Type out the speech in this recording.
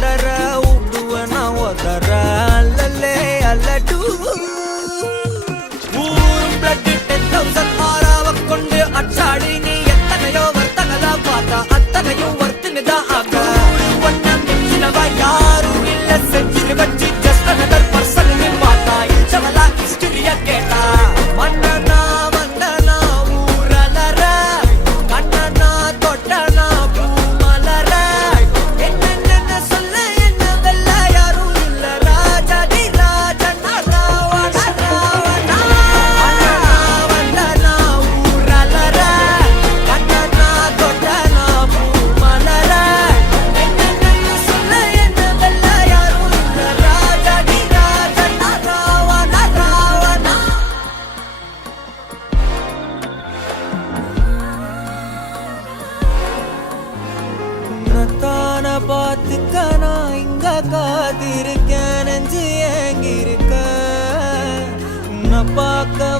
பதற விடுவனா ஒதற அல்லலே அல்லடு ஊரும் பிளட் 10,000 ஆறாவ கொண்டு அச்சாடி நீ எத்தனையோ வர்த்தகலா பார்த்தா அத்தனையும் வர்த்தினுதான் ஆக ஒன்னம் மிஞ்சினவா யாரும் இல்ல செஞ்சிரு வச்சு just another person நீ பார்த்தா இச்சவலா ஹிஸ்டரியா கேட்டா மன்னனா வந்தனா ஊரலற கண்ணனா தொட்டனா பூமலற என்ன சொல்ல என்ன வெல்ல யாரும் இல்ல ராஜாதி ராஜனா ராவண ராவணா மன்னனா வந்தனா ஊரலற கண்ணனா தொட்டனா பூமலற என்ன சொல்ல என்ன வெல்ல யாரும் இல்ல ராஜாதி ராஜனா ராவண ராவணா உன்னத்தான பார்த்துக்க நான் இங்க காத்திருக்கேன் நெஞ்சு ஏங்கிருக்க உன்னை பார்க்க